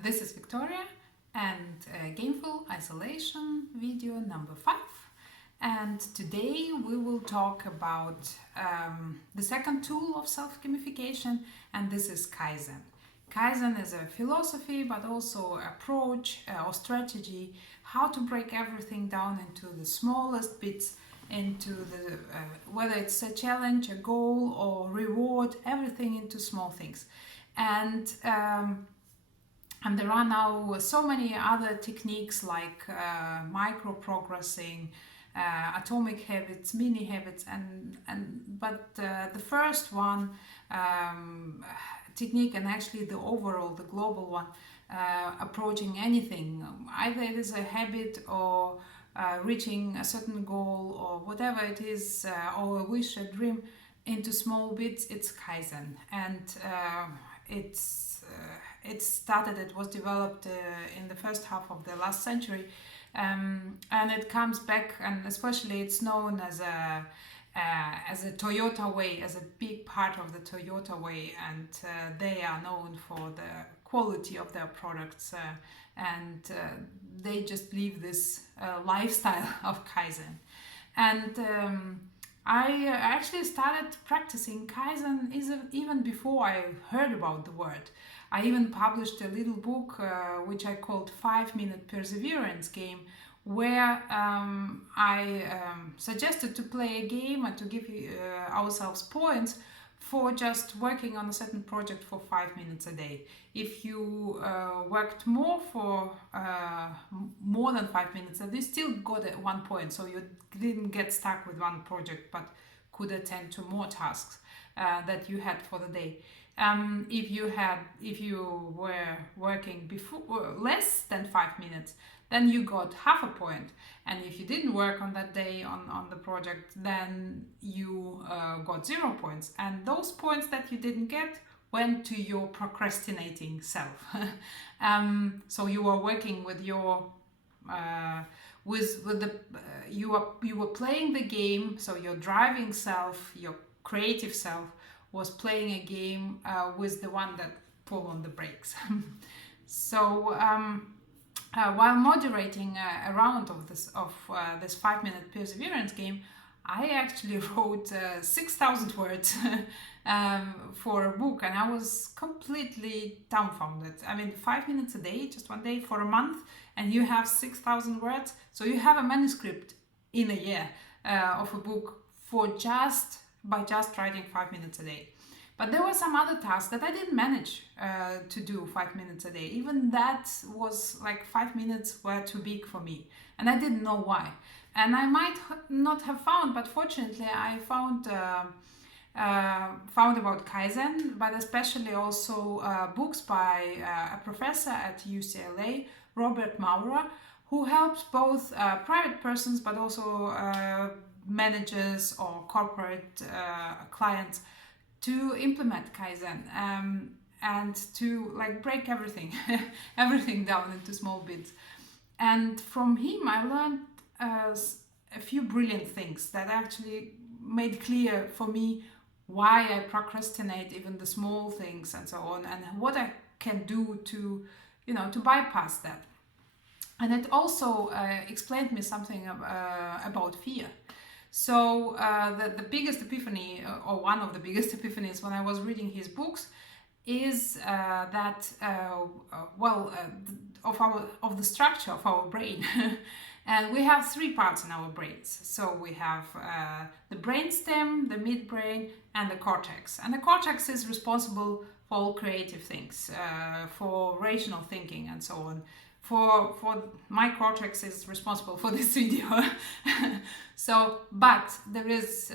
This is Victoria and Gameful Isolation video number 5. And today we will talk about the second tool of self-gamification, and this is Kaizen. Kaizen is a philosophy but also approach or strategy how to break everything down into the smallest bits, into the whether it's a challenge, a goal or reward, everything into small things. And there are now so many other techniques like micro-progressing, atomic habits, mini habits, but the first one technique, and actually the overall, the global one, approaching anything, either it is a habit or reaching a certain goal or whatever it is, or a wish, a dream, into small bits, it's Kaizen. And it was developed in the first half of the last century, and it comes back, and especially it's known as a Toyota way, as a big part of the Toyota way, and they are known for the quality of their products, and they just live this lifestyle of Kaizen. And I actually started practicing Kaizen even before I heard about the word. I even published a little book which I called 5-Minute Perseverance Game, where I suggested to play a game and to give ourselves points for just working on a certain project for 5 minutes a day. If you worked more for more than 5 minutes, you still got 1 point, so you didn't get stuck with one project but could attend to more tasks that you had for the day. If you were working before less than 5 minutes, then you got half a point, and if you didn't work on that day on the project, then you got 0 points, and those points that you didn't get went to your procrastinating self. So you were working with your you were playing the game, so your driving self, your creative self, was playing a game with the one that pulled on the brakes. So while moderating a round of this 5-minute perseverance game, I actually wrote 6,000 words for a book, and I was completely dumbfounded. I mean, 5 minutes a day, just one day for a month, and you have 6,000 words. So you have a manuscript in a year of a book by just writing 5 minutes a day. But there were some other tasks that I didn't manage to do 5 minutes a day. Even that was like 5 minutes were too big for me, and I didn't know why. And I might not have found, but fortunately I found about Kaizen, but especially also books by a professor at UCLA, Robert Maurer, who helps both private persons but also managers or corporate clients to implement Kaizen and to break everything everything down into small bits. And from him I learned a few brilliant things that actually made clear for me why I procrastinate even the small things and so on, and what I can do to bypass that. And it also explained me something about fear. So the biggest epiphany, or one of the biggest epiphanies when I was reading his books, is that of the structure of our brain. And we have 3 parts in our brains. So we have the brainstem, the midbrain, and the cortex. And the cortex is responsible for all creative things, for rational thinking and so on. For my cortex is responsible for this video. But there is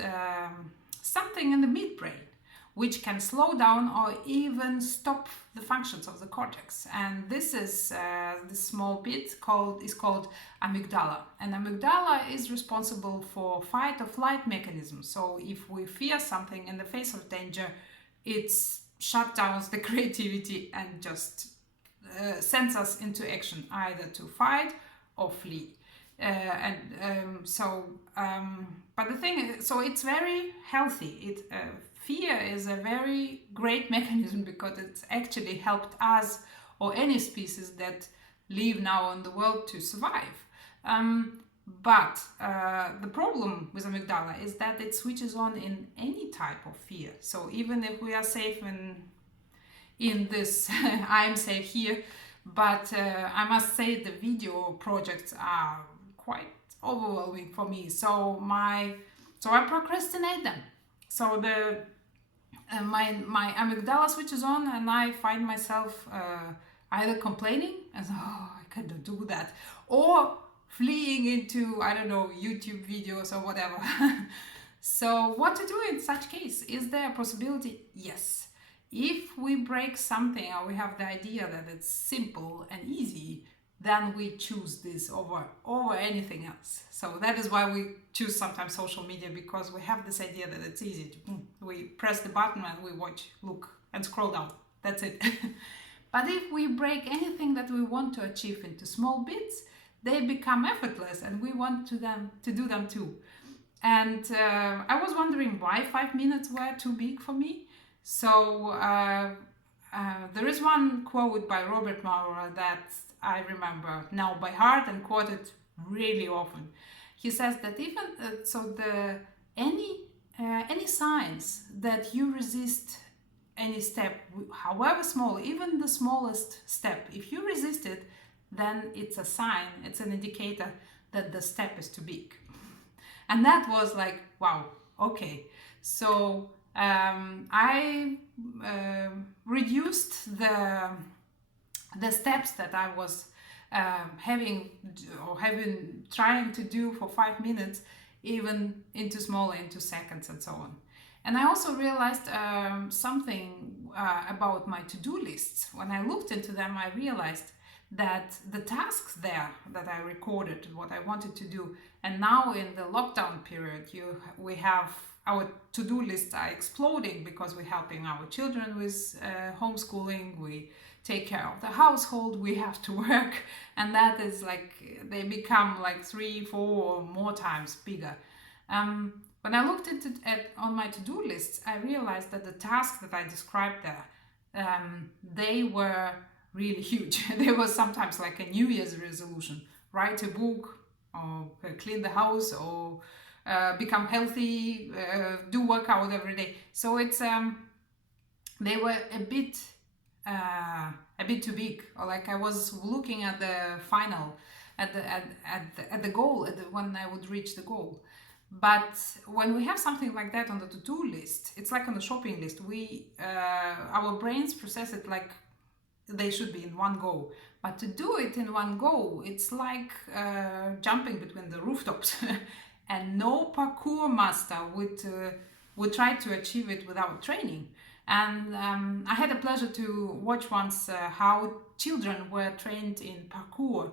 something in the midbrain which can slow down or even stop the functions of the cortex. And this is this small bit is called amygdala. And amygdala is responsible for fight or flight mechanism. So if we fear something in the face of danger, it shuts down the creativity and just sends us into action, either to fight or flee. But the thing is, so it's very healthy. Fear is a very great mechanism because it's actually helped us or any species that live now in the world to survive. But the problem with amygdala is that it switches on in any type of fear. So even if we are safe in this, I'm safe here, but I must say the video projects are quite overwhelming for me. So I procrastinate them. So my amygdala switches on, and I find myself either complaining as I cannot do that, or fleeing into, I don't know, YouTube videos or whatever. So what to do in such case? Is there a possibility? Yes. If we break something, or we have the idea that it's simple and easy, then we choose this over anything else. So that is why we choose sometimes social media, because we have this idea that it's easy to, we press the button and we watch, look, and scroll down. That's it. But if we break anything that we want to achieve into small bits, they become effortless, and we want to do them too. And I was wondering why 5 minutes were too big for me. So there is one quote by Robert Maurer that I remember now by heart and quote it really often. He says that even any signs that you resist any step, however small, even the smallest step, if you resist it, then it's a sign, it's an indicator that the step is too big. And that was like, wow, okay. So I reduced the steps that I was trying to do for 5 minutes, even into smaller, into seconds and so on. And I also realized something about my to-do lists. When I looked into them, I realized that the tasks there that I recorded, what I wanted to do, and now in the lockdown period, we have our to-do lists are exploding because we're helping our children with homeschooling, we take care of the household, we have to work, and that is like, they become like 3, 4 or more times bigger. When I looked on my to-do lists, I realized that the tasks that I described there, they were really huge. There was sometimes like a New Year's resolution, write a book, or clean the house, or become healthy, do workout every day. So it's they were a bit too big. Or like I was looking at the final, at the goal, when I would reach the goal. But when we have something like that on the to-do list, it's like on the shopping list. Our brains process it like they should be in one go. But to do it in one go, it's like jumping between the rooftops. And no parkour master would try to achieve it without training. And I had the pleasure to watch once how children were trained in parkour.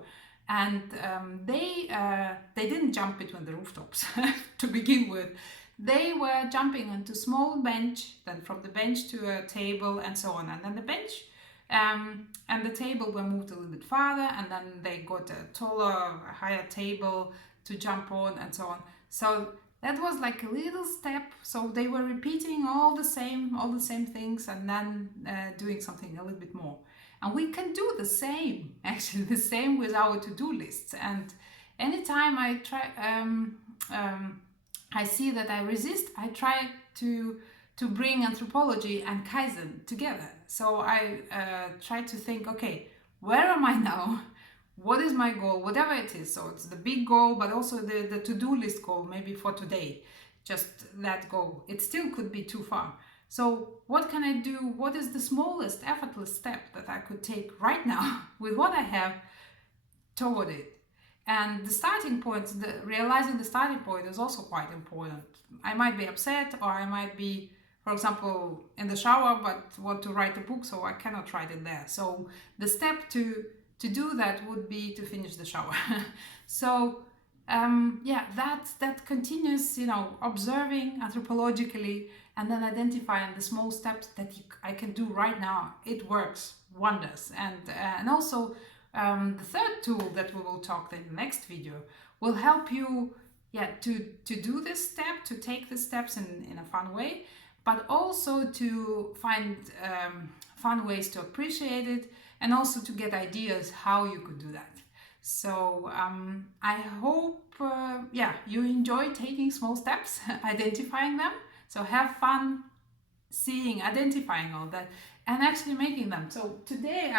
And they didn't jump between the rooftops to begin with. They were jumping onto a small bench, then from the bench to a table and so on. And then the bench and the table were moved a little bit farther, and then they got a taller, higher table to jump on and so on. So that was like a little step. So they were repeating all the same things, and then doing something a little bit more. And we can do the same, actually, the same with our to-do lists. And anytime I try, I see that I resist, I try to bring anthropology and Kaizen together. So I try to think, okay, where am I now? What is my goal? Whatever it is. So it's the big goal, but also the to-do list goal, maybe for today, just that goal. It still could be too far. So what can I do? What is the smallest effortless step that I could take right now with what I have toward it? And the starting point, realizing the starting point is also quite important. I might be upset, or I might be, for example, in the shower, but want to write a book, so I cannot write it there. So the step to do that would be to finish the shower. So that continuous, observing anthropologically, and then identifying the small steps that I can do right now. It works wonders. And also the third tool that we will talk in the next video will help you to do this step, to take the steps in a fun way, but also to find fun ways to appreciate it, and also to get ideas how you could do that. So I hope you enjoy taking small steps, identifying them. So have fun seeing, identifying all that, and actually making them. So today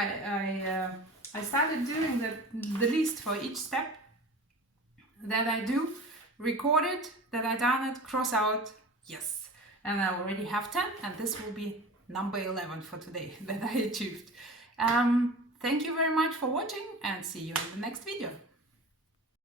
I started doing the list for each step that I do, record it, that I done it, cross out, yes. And I already have 10, and this will be number 11 for today that I achieved. Thank you very much for watching, and see you in the next video.